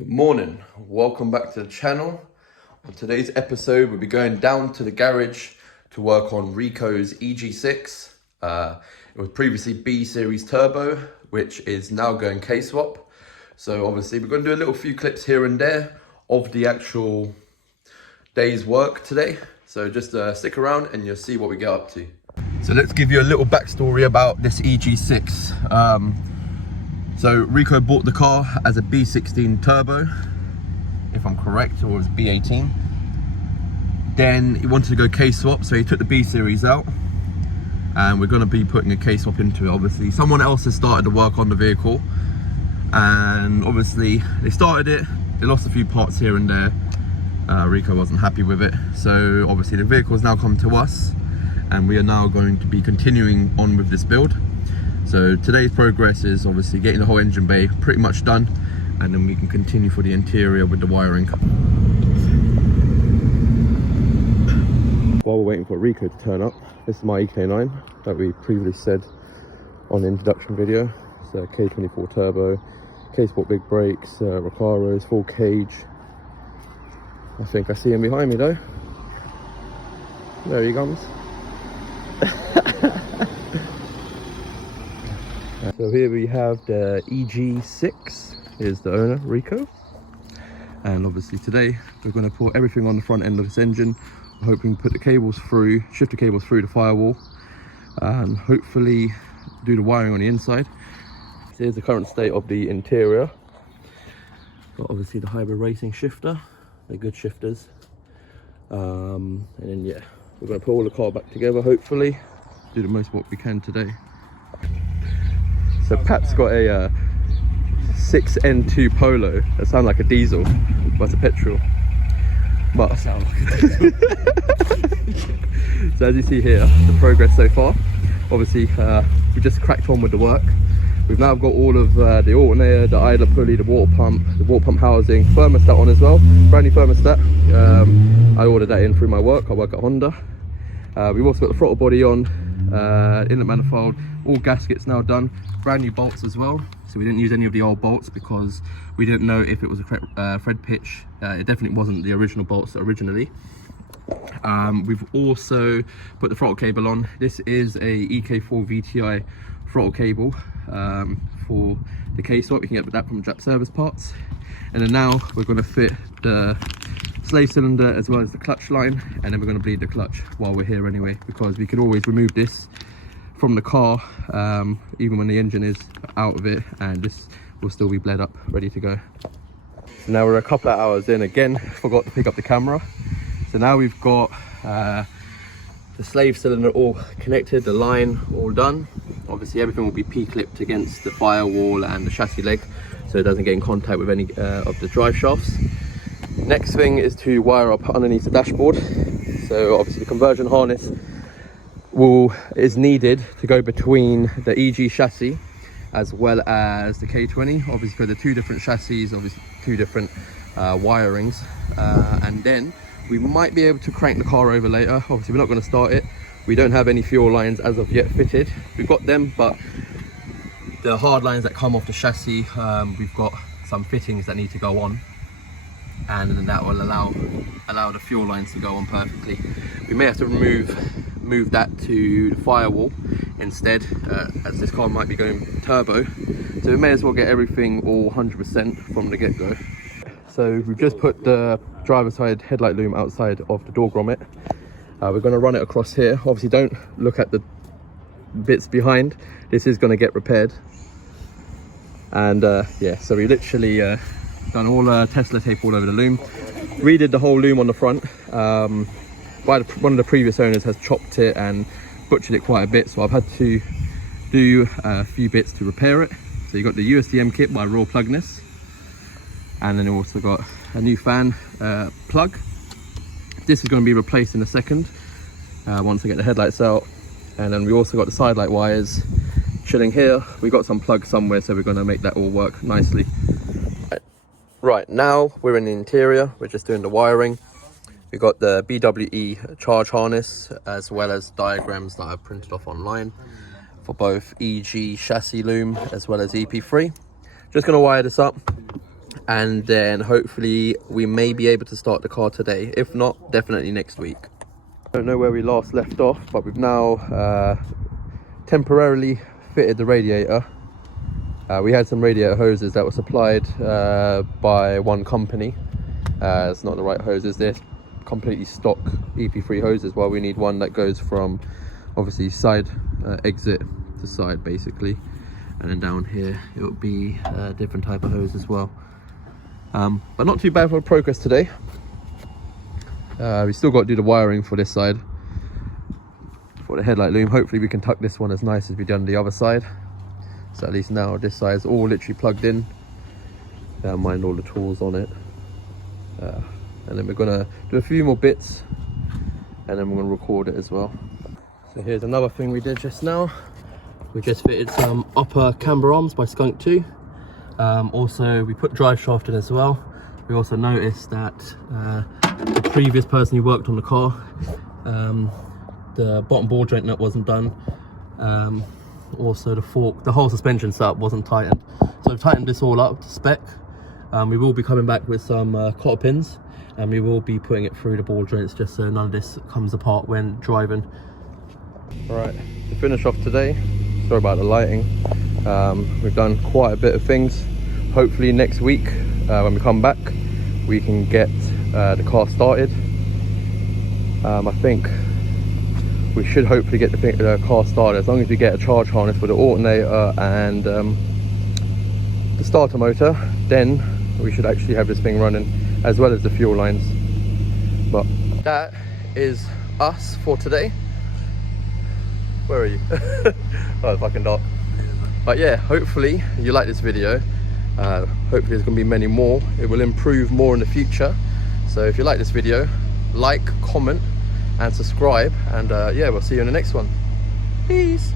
Good morning, welcome back to the channel. On today's episode, we'll be going down to the garage to work on Rico's EG6. It was previously B series turbo, which is now going KSWAP. So obviously we're going to do a little few clips here and there of the actual day's work today. So just stick around and you'll see what we get up to. So let's give you a little backstory about this EG6. So Rico bought the car as a B16 turbo, if I'm correct, or it was B18. Then he wanted to go K-swap, so he took the B series out. And we're gonna be putting a K-swap into it, obviously. Someone else has started to work on the vehicle. And obviously, they started it, they lost a few parts here and there. Rico wasn't happy with it. So obviously the vehicle has now come to us, and we are now going to be continuing on with this build. So today's progress is obviously getting the whole engine bay pretty much done, and then we can continue for the interior with the wiring. While we're waiting for Rico to turn up, this is my EK9 that we previously said on the introduction video. It's a K24 turbo, K-Sport big brakes, Recaros, full cage. I think I see him behind me though. There he comes. So here we have the EG6, here's the owner, Rico. And obviously today we're going to put everything on the front end of this engine. We're hoping to put the cables through, shift the cables through the firewall, and hopefully do the wiring on the inside. So here's the current state of the interior. Got obviously the hybrid racing shifter, they're good shifters. And then yeah, we're going to put all the car back together, hopefully. Do the most what we can today. So Pat's got a 6N2 Polo. That sounds like a diesel, but it's a petrol. But sound like a diesel. So as you see here, the progress so far. Obviously, we just cracked on with the work. We've now got all of the alternator, the idler pulley, the water pump housing, thermostat on as well. Brand new thermostat. I ordered that in through my work. I work at Honda. We've also got the throttle body on, inlet manifold, all gaskets now done. Brand new bolts as well, so we didn't use any of the old bolts because we didn't know if it was a thread pitch. It definitely wasn't the original bolts originally. We've also put the throttle cable on. This is a EK4 VTI throttle cable for the K-swap. You can get that from Jap Service Parts. And then now we're going to fit the slave cylinder as well as the clutch line, and then we're going to bleed the clutch while we're here anyway, because we can always remove this from the car even when the engine is out of it, and this will still be bled up, ready to go. So now we're a couple of hours in. Again, forgot to pick up the camera. So now we've got the slave cylinder all connected, the line all done. Obviously everything will be P-clipped against the firewall and the chassis leg, so it doesn't get in contact with any of the drive shafts. Next thing is to wire up underneath the dashboard. So obviously the conversion harness is needed to go between the EG chassis as well as the K20. Obviously for the two different chassis, obviously two different wirings, and then we might be able to crank the car over later. Obviously we're not going to start it. We don't have any fuel lines as of yet fitted. We've got them, but the hard lines that come off the chassis, we've got some fittings that need to go on, and then that will allow the fuel lines to go on perfectly. We may have to move that to the firewall instead, as this car might be going turbo, so we may as well get everything all 100% from the get-go. So we've just put the driver's side headlight loom outside of the door grommet. We're going to run it across here. Obviously don't look at the bits behind, this is going to get repaired. And yeah, so we literally done all Tesla tape all over the loom, redid the whole loom on the front. One of the previous owners has chopped it and butchered it quite a bit, so I've had to do a few bits to repair it. So you got the USDM kit by Raw Plugness, and then also got a new fan plug. This is going to be replaced in a second once I get the headlights out. And then we also got the side light wires chilling here. We got some plugs somewhere, so we're going to make that all work nicely. Right, now we're in the interior. We're just doing the wiring. We got the BWE charge harness as well as diagrams that I've printed off online for both EG chassis loom as well as EP3. Just going to wire this up, and then hopefully we may be able to start the car today. If not, definitely next week. I don't know where we last left off, but we've now temporarily fitted the radiator. We had some radiator hoses that were supplied by one company. It's not the right hoses, they're completely stock EP3 hoses, while we need one that goes from obviously side exit to side basically, and then down here it would be a different type of hose as well. But not too bad for progress today. We still got to do the wiring for this side for the headlight loom. Hopefully we can tuck this one as nice as we done the other side, so at least now this side is all literally plugged in. Don't mind all the tools on it. And then we're gonna do a few more bits, and then we're gonna record it as well. So here's another thing we did just now. We just fitted some upper camber arms by Skunk 2. Also we put drive shaft in as well. We also noticed that the previous person who worked on the car, the bottom ball joint nut wasn't done. Also the fork, the whole suspension setup wasn't tightened. So we've tightened this all up to spec. We will be coming back with some cotter pins, and we will be putting it through the ball joints just so none of this comes apart when driving. Right, to finish off today, sorry about the lighting, we've done quite a bit of things. Hopefully next week when we come back we can get the car started. I think we should hopefully get the car started as long as we get a charge harness for the alternator and the starter motor. Then we should actually have this thing running, as well as the fuel lines. But that is us for today. Where are you? Oh, it's fucking dark. But yeah, hopefully you like this video. Hopefully there's gonna be many more. It will improve more in the future. So if you like this video, like, comment and subscribe, and yeah, we'll see you in the next one. Peace.